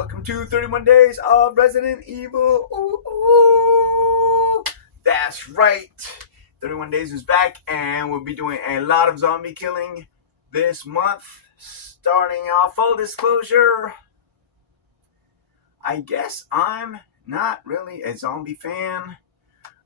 Welcome to 31 Days of Resident Evil. Ooh, ooh. That's right. 31 Days is back, and we'll be doing a lot of zombie killing this month. Starting off, full disclosure, I guess I'm not really a zombie fan.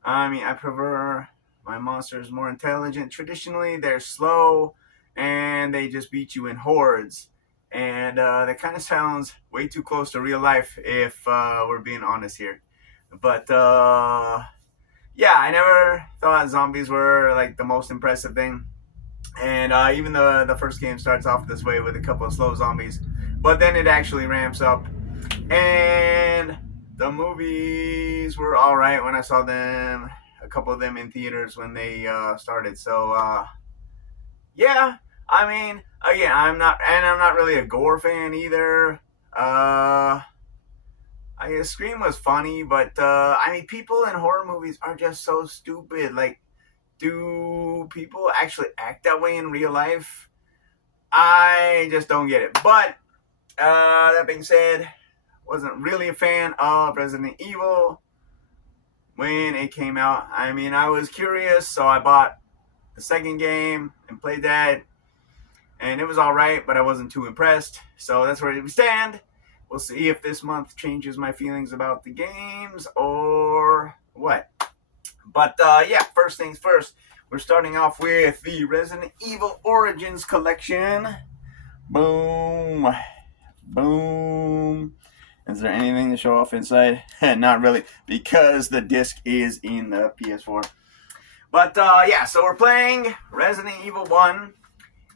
I mean, I prefer my monsters more intelligent. Traditionally, they're slow, and they just beat you in hordes. And that kind of sounds way too close to real life if we're being honest here. But yeah, I never thought zombies were like the most impressive thing. And even though the first game starts off this way with a couple of slow zombies, but then it actually ramps up. And the movies were all right when I saw them, a couple of them in theaters when they started. So yeah, I mean, again, I'm not really a gore fan either. I guess Scream was funny, but I mean, people in horror movies are just so stupid. Like, do people actually act that way in real life? I just don't get it. But that being said, wasn't really a fan of Resident Evil when it came out. I mean, I was curious, so I bought the second game and played that, and it was all right, but I wasn't too impressed. So that's where we stand. We'll see if this month changes my feelings about the games or what. But yeah, first things first, we're starting off with the Resident Evil Origins collection. Boom. Boom. Is there anything to show off inside? Not really, because the disc is in the PS4. But yeah, so we're playing Resident Evil 1.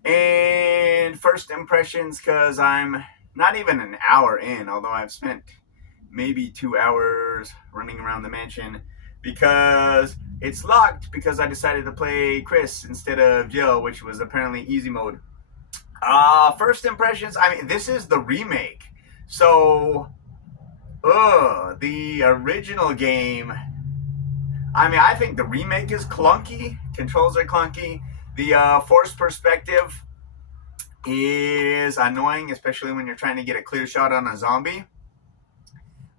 And first impressions, because I'm not even an hour in, although I've spent maybe 2 hours running around the mansion, because it's locked because I decided to play Chris instead of Jill, which was apparently easy mode. First impressions, I mean, this is the remake. So, the original game, I mean, I think the remake is clunky. Controls are clunky. The forced perspective is annoying, especially when you're trying to get a clear shot on a zombie.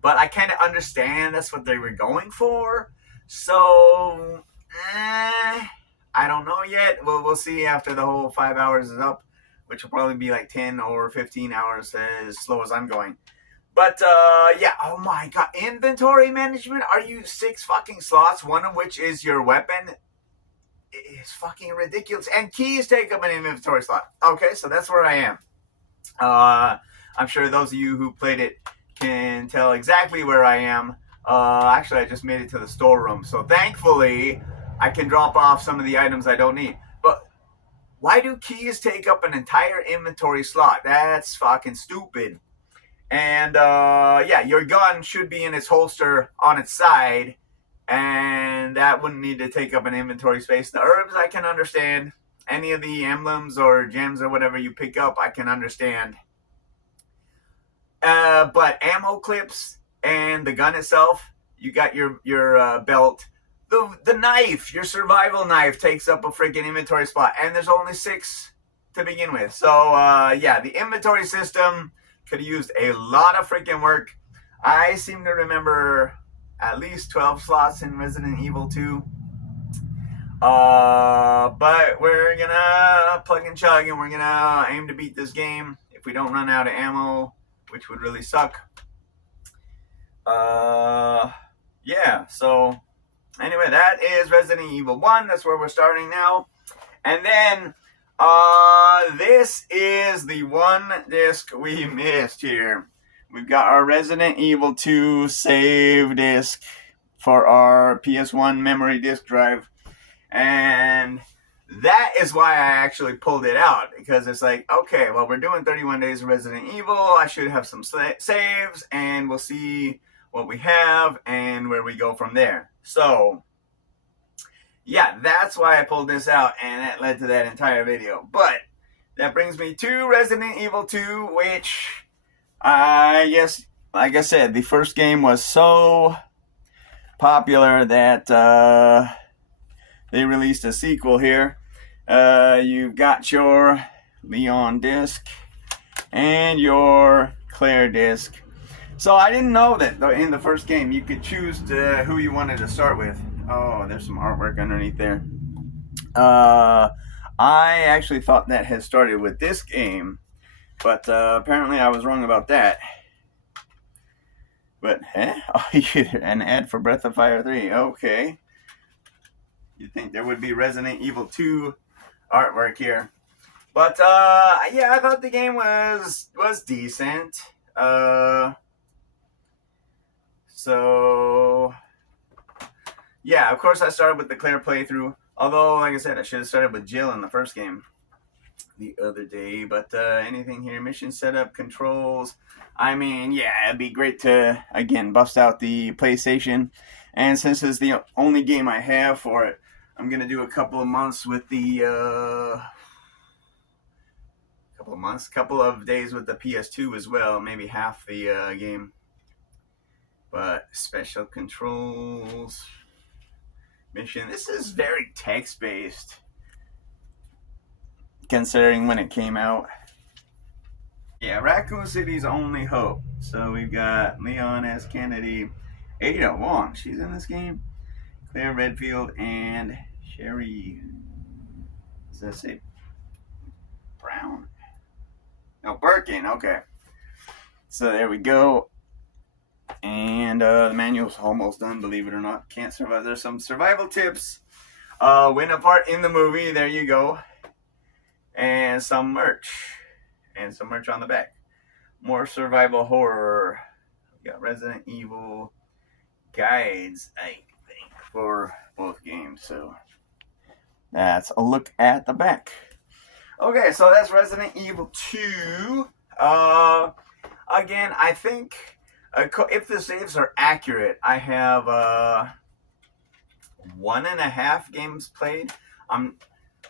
But I kind of understand that's what they were going for. So, I don't know yet. We'll see after the whole 5 hours is up, which will probably be like 10 or 15 hours as slow as I'm going. But, yeah, oh my god, inventory management? Are you 6 fucking slots, one of which is your weapon? It's fucking ridiculous. And keys take up an inventory slot. Okay, so that's where I am. I'm sure those of you who played it can tell exactly where I am. Actually, I just made it to the storeroom. So thankfully, I can drop off some of the items I don't need. But why do keys take up an entire inventory slot? That's fucking stupid. And yeah, your gun should be in its holster on its side, and that wouldn't need to take up an inventory space. The herbs I can understand. Any of the emblems or gems or whatever you pick up, I can understand. But ammo clips and the gun itself, you got your belt. The knife, your survival knife, takes up a freaking inventory spot, and there's only 6 to begin with. So yeah, the inventory system could have used a lot of freaking work. I seem to remember at least 12 slots in Resident Evil 2. But we're gonna plug and chug, and we're gonna aim to beat this game if we don't run out of ammo, which would really suck. Yeah, so anyway, that is Resident Evil 1. That's where we're starting now. And then this is the one disc we missed here. We've got our Resident Evil 2 save disc for our PS1 memory disc drive. And that is why I actually pulled it out. Because it's like, okay, well, we're doing 31 Days of Resident Evil. I should have some saves. And we'll see what we have and where we go from there. So, yeah, that's why I pulled this out. And that led to that entire video. But that brings me to Resident Evil 2, which I guess, like I said, the first game was so popular that they released a sequel here. You've got your Leon disc and your Claire disc. So I didn't know that in the first game you could choose who you wanted to start with. Oh, there's some artwork underneath there. I actually thought that had started with this game, but apparently I was wrong about that. But, oh, an ad for Breath of Fire 3. Okay. You'd think there would be Resident Evil 2 artwork here. But, yeah, I thought the game was decent. So, yeah, of course I started with the Claire playthrough. Although, like I said, I should have started with Jill in the first game the other day. But anything here? Mission setup, controls. I mean, yeah, it'd be great to, again, bust out the PlayStation. And since it's the only game I have for it, I'm going to do a couple of months with the... couple of days with the PS2 as well. Maybe half the game. But special controls... mission. This is very text-based, considering when it came out. Yeah, Raccoon City's only hope. So we've got Leon S. Kennedy, Ada Wong. She's in this game. Claire Redfield and Sherry. Does that say Brown? No, Birkin. Okay. So there we go. And the manual's almost done, believe it or not. Can't survive. There's some survival tips. Win a part in the movie. There you go. And some merch. And some merch on the back. More survival horror. We got Resident Evil guides, I think, for both games. So that's a look at the back. Okay, so that's Resident Evil 2. Again, I think... if the saves are accurate, I have 1.5 games played. I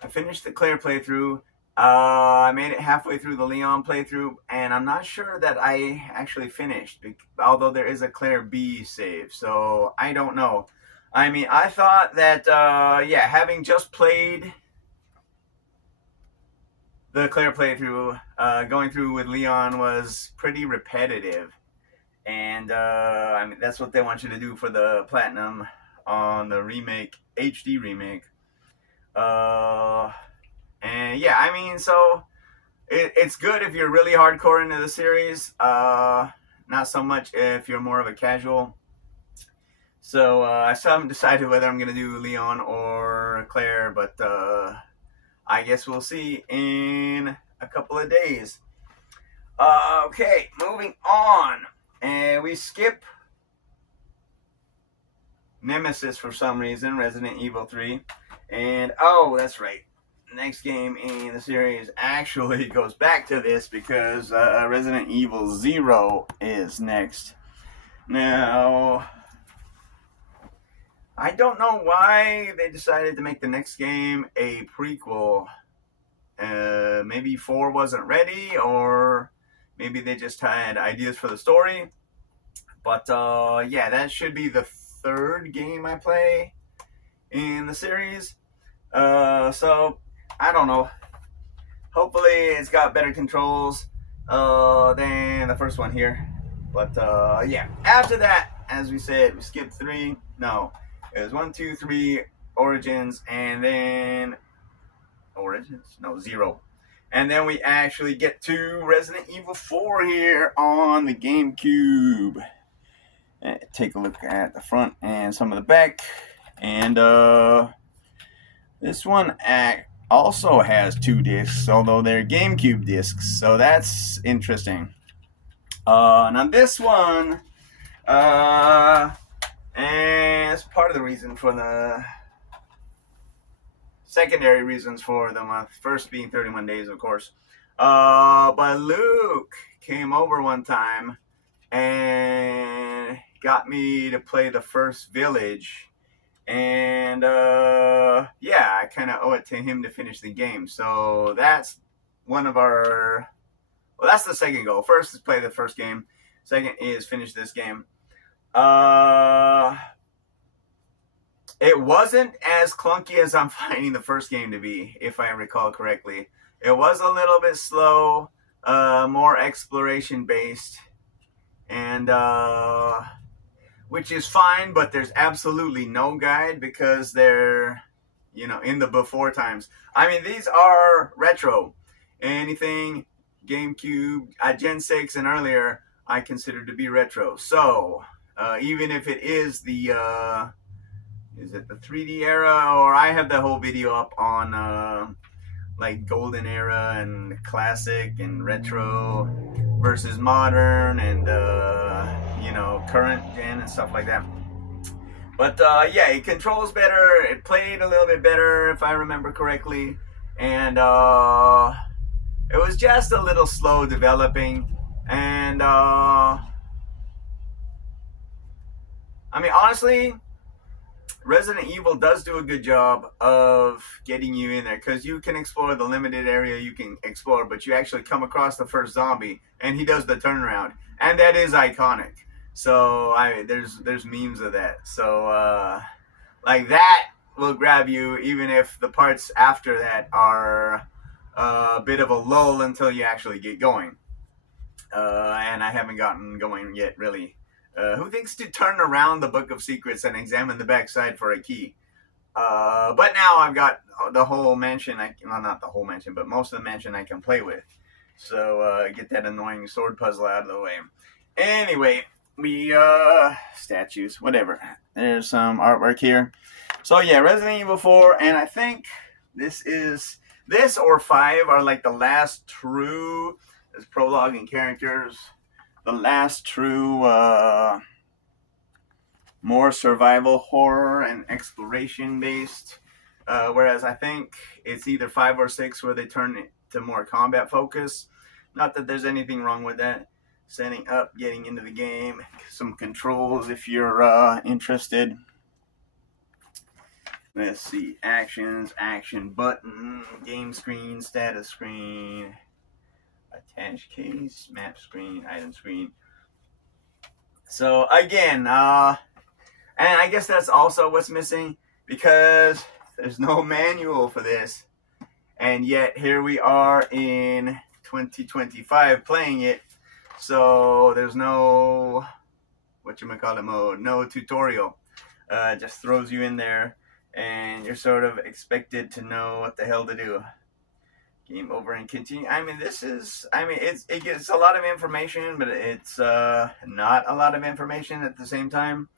finished the Claire playthrough. I made it halfway through the Leon playthrough, and I'm not sure that I actually finished, although there is a Claire B save, so I don't know. I mean, I thought that, yeah, having just played the Claire playthrough, going through with Leon was pretty repetitive. And I mean, that's what they want you to do for the Platinum on the remake, HD remake. And yeah, I mean, so it's good if you're really hardcore into the series. Not so much if you're more of a casual. So I still haven't decided whether I'm going to do Leon or Claire, but I guess we'll see in a couple of days. Okay, moving on. And we skip Nemesis for some reason, Resident Evil 3. And, oh, that's right. Next game in the series actually goes back to this because Resident Evil 0 is next. Now, I don't know why they decided to make the next game a prequel. Maybe 4 wasn't ready, or maybe they just had ideas for the story. But, yeah, that should be the third game I play in the series. So, I don't know. Hopefully it's got better controls than the first one here. But, yeah. After that, as we said, we skipped 3. No, it was 1, 2, 3, Origins, and then... Origins? No, 0. And then we actually get to Resident Evil 4 here on the GameCube. Take a look at the front and some of the back. And this one also has 2 discs, although they're GameCube discs. So that's interesting. Now this one, and it's part of the reason for the... secondary reasons for the month. First being 31 days, of course. But Luke came over one time and got me to play the first Village. And, yeah, I kind of owe it to him to finish the game. So that's one of our... Well, that's the second goal. First is play the first game. Second is finish this game. It wasn't as clunky as I'm finding the first game to be, if I recall correctly. It was a little bit slow, more exploration based, and which is fine, but there's absolutely no guide because they're, in the before times. I mean, these are retro. Anything GameCube, Gen 6 and earlier, I consider to be retro. So, even if it is is it the 3D era, or I have the whole video up on like golden era and classic and retro versus modern and current gen and stuff like that. But yeah, it controls better. It played a little bit better if I remember correctly, and it was just a little slow developing. And I mean, honestly, Resident Evil does do a good job of getting you in there because you can explore the limited area you can explore, but you actually come across the first zombie and he does the turnaround, and that is iconic. So there's memes of that. So like that will grab you even if the parts after that are a bit of a lull until you actually get going. And I haven't gotten going yet, really. Who thinks to turn around the Book of Secrets and examine the backside for a key? But now I've got the whole mansion. Well, not the whole mansion, but most of the mansion I can play with. So get that annoying sword puzzle out of the way. Anyway, statues, whatever. There's some artwork here. So yeah, Resident Evil 4, and I think this or 5 are like the last true, as prologue and characters, the last true more survival horror and exploration based, whereas I think it's either 5 or 6 where they turn it to more combat focus. Not that there's anything wrong with that. Setting up, getting into the game, some controls if you're interested. Let's see, actions, action button, game screen, status screen, attach case, map screen, item screen. So again, and I guess that's also what's missing because there's no manual for this, and yet here we are in 2025 playing it. So there's no mode, no tutorial. Just throws you in there, and you're sort of expected to know what the hell to do. Game over and continue. I mean, it gets a lot of information, but it's not a lot of information at the same time.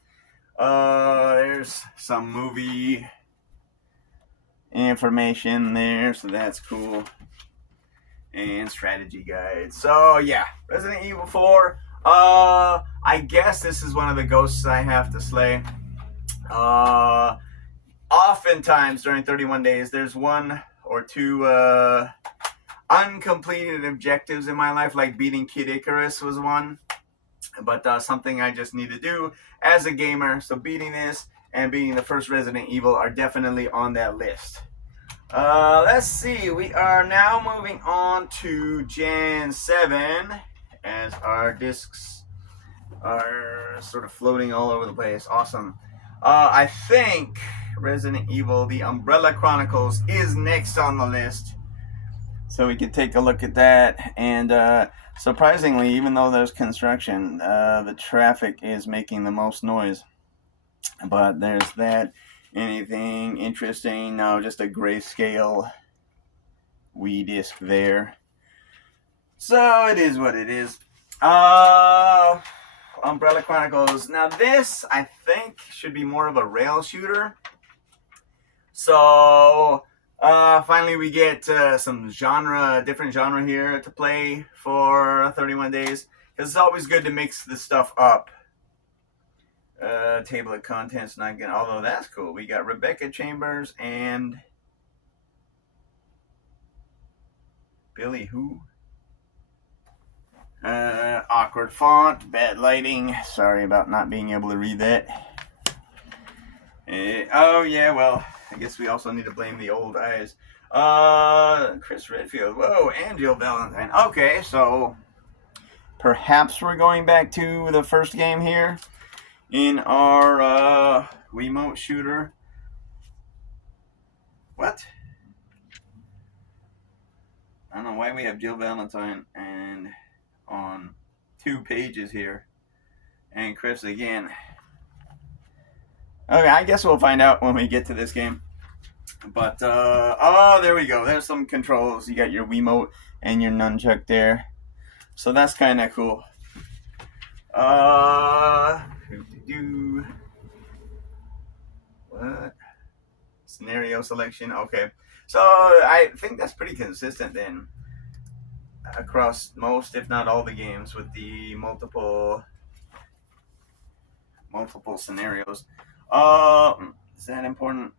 There's some movie information there, so that's cool. And strategy guide. So yeah, Resident Evil 4. I guess this is one of the ghosts I have to slay. Oftentimes during 31 days, there's one or two uncompleted objectives in my life, like beating Kid Icarus was one. But something I just need to do as a gamer. So beating this and beating the first Resident Evil are definitely on that list. Let's see, we are now moving on to Gen 7 as our discs are sort of floating all over the place. Awesome. I think Resident Evil, The Umbrella Chronicles is next on the list. So we can take a look at that. And surprisingly, even though there's construction, the traffic is making the most noise. But there's that. Anything interesting? No, just a grayscale Wii disc there. So it is what it is. Umbrella Chronicles. Now this, I think, should be more of a rail shooter. So finally we get some different genre here to play for 31 days. Because it's always good to mix the stuff up. Table of contents, not gonna, although that's cool. We got Rebecca Chambers and Billy who? Awkward font, bad lighting. Sorry about not being able to read that. Oh yeah, well, I guess we also need to blame the old eyes. Chris Redfield, whoa, and Jill Valentine. Okay, so perhaps we're going back to the first game here in our Wiimote shooter. What? I don't know why we have Jill Valentine and on 2 pages here. And Chris again. Okay, I guess we'll find out when we get to this game. But, oh, there we go. There's some controls. You got your Wiimote and your nunchuck there. So that's kind of cool. What? Scenario selection. Okay. So I think that's pretty consistent then across most, if not all, the games with the multiple scenarios. Is that important?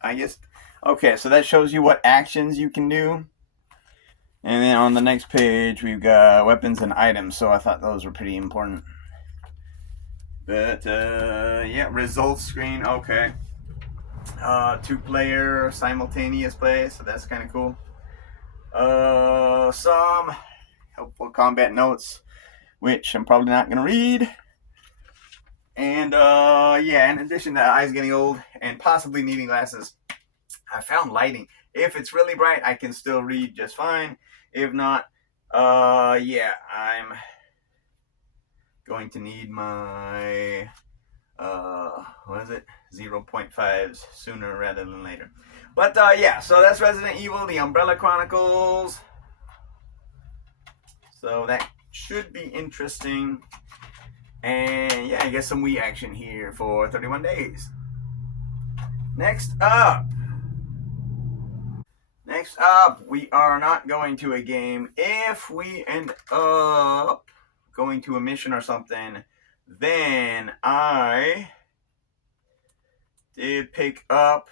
I guess. Okay, so that shows you what actions you can do. And then on the next page, we've got weapons and items. So I thought those were pretty important. But, yeah, results screen. Okay. 2-player simultaneous play. So that's kind of cool. Some helpful combat notes, which I'm probably not going to read. And, yeah, in addition to eyes getting old and possibly needing glasses, I found lighting. If it's really bright, I can still read just fine. If not, yeah, I'm going to need my, what is it? 0.5s sooner rather than later. But, yeah, so that's Resident Evil, The Umbrella Chronicles. So that should be interesting. And, yeah, I guess some Wii action here for 31 days. Next up, we are not going to a game. If we end up going to a mission or something, then I did pick up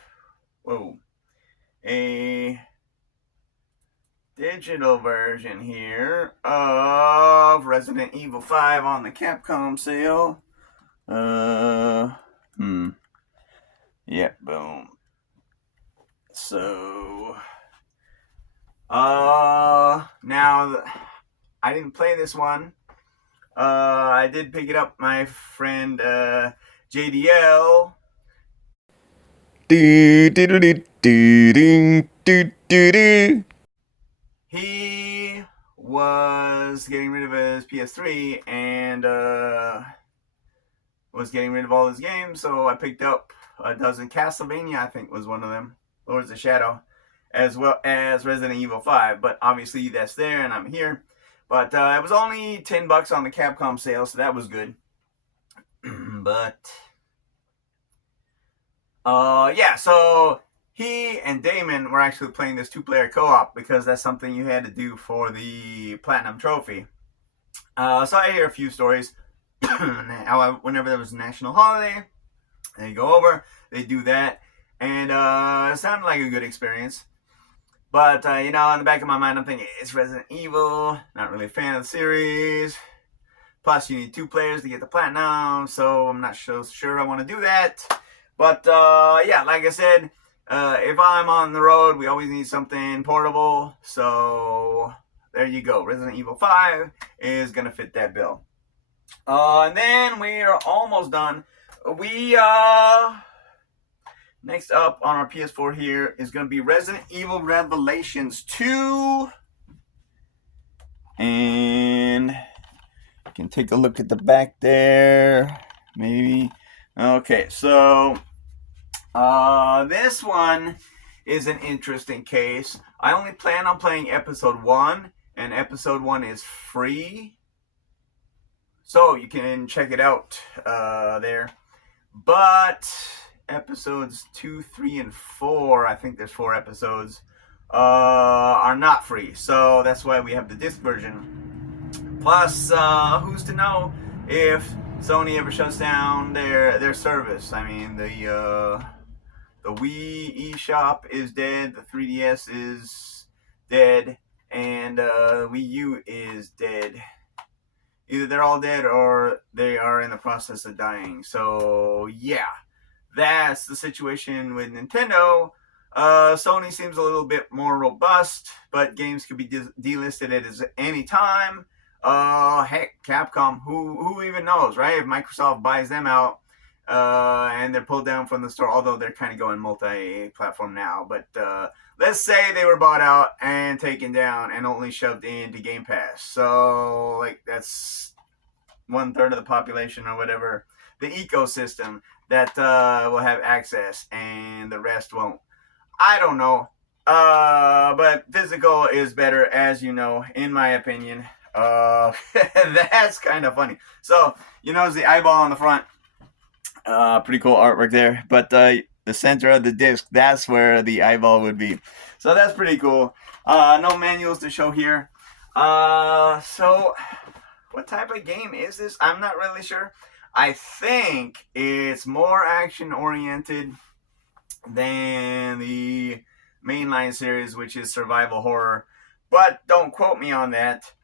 a digital version here of Resident Evil 5 on the Capcom sale. Yeah, boom. So, now I didn't play this one. I did pick it up. My friend JDL. He was getting rid of his PS3 and was getting rid of all his games, so I picked up a dozen. Castlevania, I think, was one of them. Lords of Shadow, as well as Resident Evil 5. But obviously that's there, and I'm here. But it was only $10 on the Capcom sale, so that was good. But yeah, so he and Damon were actually playing this 2-player co-op because that's something you had to do for the Platinum Trophy. So I hear a few stories. Whenever there was a national holiday, they go over, they do that, and it sounded like a good experience. But, you know, in the back of my mind, I'm thinking, it's Resident Evil, not really a fan of the series. Plus, you need 2 players to get the Platinum, so I'm not so sure I want to do that. But, yeah, like I said, if I'm on the road, we always need something portable. So, there you go. Resident Evil 5 is going to fit that bill. And then we are almost done. Next up on our PS4 here is going to be Resident Evil Revelations 2. And you can take a look at the back there. Maybe. Okay, so this one is an interesting case. I only plan on playing episode 1, and episode 1 is free. So you can check it out there. But episodes 2, 3, and 4, I think there's 4 episodes, are not free. So that's why we have the disc version. Plus, who's to know if Sony ever shuts down their service. I mean, the Wii eShop is dead, the 3DS is dead, and the Wii U is dead. Either they're all dead or they are in the process of dying. So, yeah, that's the situation with Nintendo. Sony seems a little bit more robust, but games could be delisted at any time. Heck, Capcom, who even knows, right? If Microsoft buys them out and they're pulled down from the store, although they're kind of going multi-platform now. But let's say they were bought out and taken down and only shoved into Game Pass. So, like, that's 1/3 of the population or whatever, the ecosystem that will have access and the rest won't. I don't know. But physical is better, as you know, in my opinion. That's kind of funny. So, you know, it's the eyeball on the front. Pretty cool artwork there. But the center of the disc, that's where the eyeball would be. So that's pretty cool. No manuals to show here. So what type of game is this? I'm not really sure. I think it's more action oriented than the mainline series, which is survival horror. But don't quote me on that.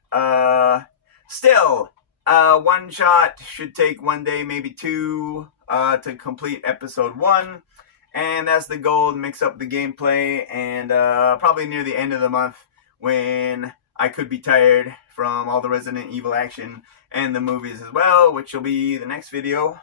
Still, one shot should take 1 day, maybe 2, to complete episode 1. And that's the goal, mix up the gameplay. And probably near the end of the month, when I could be tired from all the Resident Evil action and the movies as well, which will be the next video.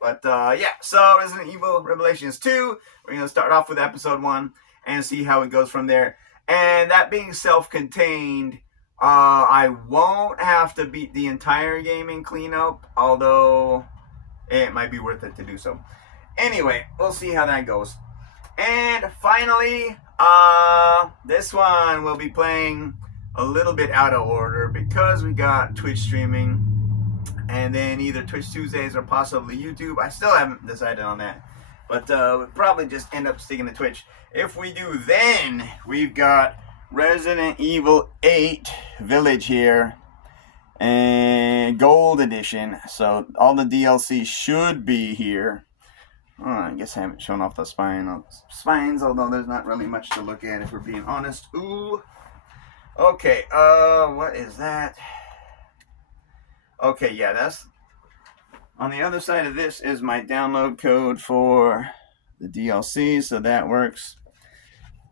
But yeah, so Resident Evil Revelations 2, we're going to start off with episode 1 and see how it goes from there. And that being self-contained, I won't have to beat the entire game in cleanup, although it might be worth it to do so. Anyway, we'll see how that goes. And finally, this one we'll be playing a little bit out of order because we got Twitch streaming and then either Twitch Tuesdays or possibly YouTube. I still haven't decided on that, but we'll probably just end up sticking to Twitch. If we do, then we've got Resident Evil 8 Village here, and Gold Edition. So all the DLC should be here. Oh, I guess I haven't shown off the spines, although there's not really much to look at if we're being honest. Ooh. Okay, what is that? Okay, yeah, that's... On the other side of this is my download code for the DLC, so that works.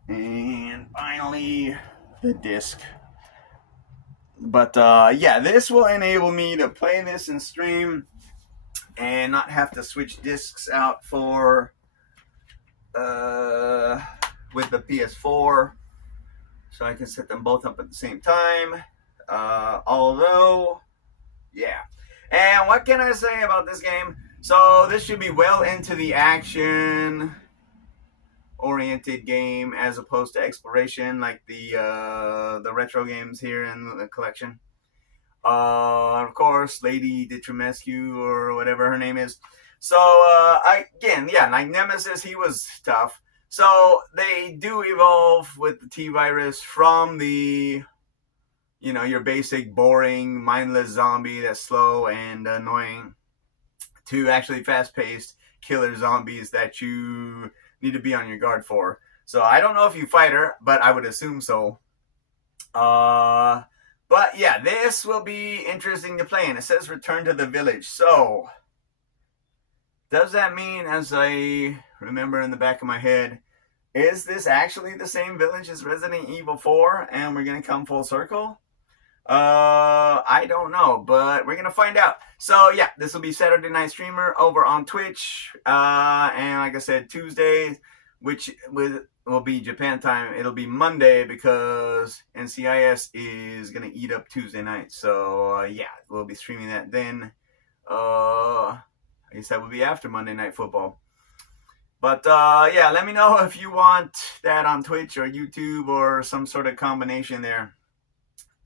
And finally, the disc. But, yeah, this will enable me to play this and stream and not have to switch discs out for, with the PS4. So I can set them both up at the same time. Although, yeah. And what can I say about this game? So this should be well into the action-oriented game as opposed to exploration, like the retro games here in the collection. Of course, Lady Dimitrescu or whatever her name is. So again, yeah, like Nemesis, he was tough. So they do evolve with the T-Virus from the, you know, your basic boring, mindless zombie that's slow and annoying to actually fast-paced killer zombies that you need to be on your guard for. So I don't know if you fight her, but I would assume so. But yeah, this will be interesting to play. And it says return to the village. So does that mean, as I remember in the back of my head, is this actually the same village as Resident Evil 4 and we're going to come full circle? I don't know, but we're going to find out. So yeah, this will be Saturday Night Streamer over on Twitch. And like I said, Tuesdays, which will be Japan time. It'll be Monday because NCIS is going to eat up Tuesday night. So yeah, we'll be streaming that then. I guess that would be after Monday Night Football. But yeah, let me know if you want that on Twitch or YouTube or some sort of combination there.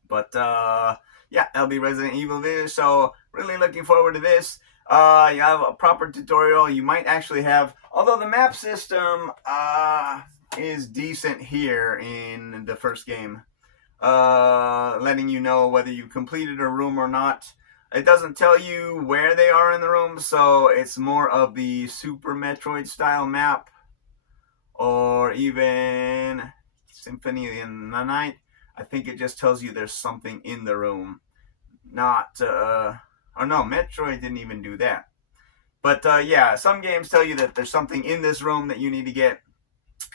But yeah, that'll be Resident Evil Village. So really looking forward to this. You have a proper tutorial. You might actually have, although the map system is decent here in the first game, letting you know whether you completed a room or not. It doesn't tell you where they are in the room, so it's more of the Super Metroid style map, or even Symphony in the Night. I think it just tells you there's something in the room. Not, or no, Metroid didn't even do that. But yeah, some games tell you that there's something in this room that you need to get.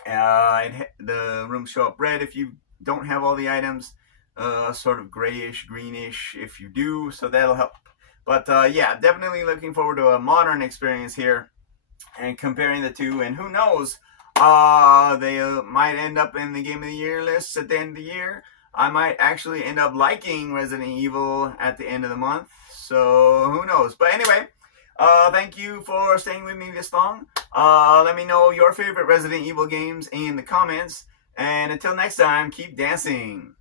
The rooms show up red if you don't have all the items. Sort of grayish, greenish if you do, so that'll help. But yeah, definitely looking forward to a modern experience here and comparing the two. And who knows, they might end up in the Game of the Year lists at the end of the year. I might actually end up liking Resident Evil at the end of the month. So who knows? But anyway, thank you for staying with me this long. Let me know your favorite Resident Evil games in the comments. And until next time, keep dancing.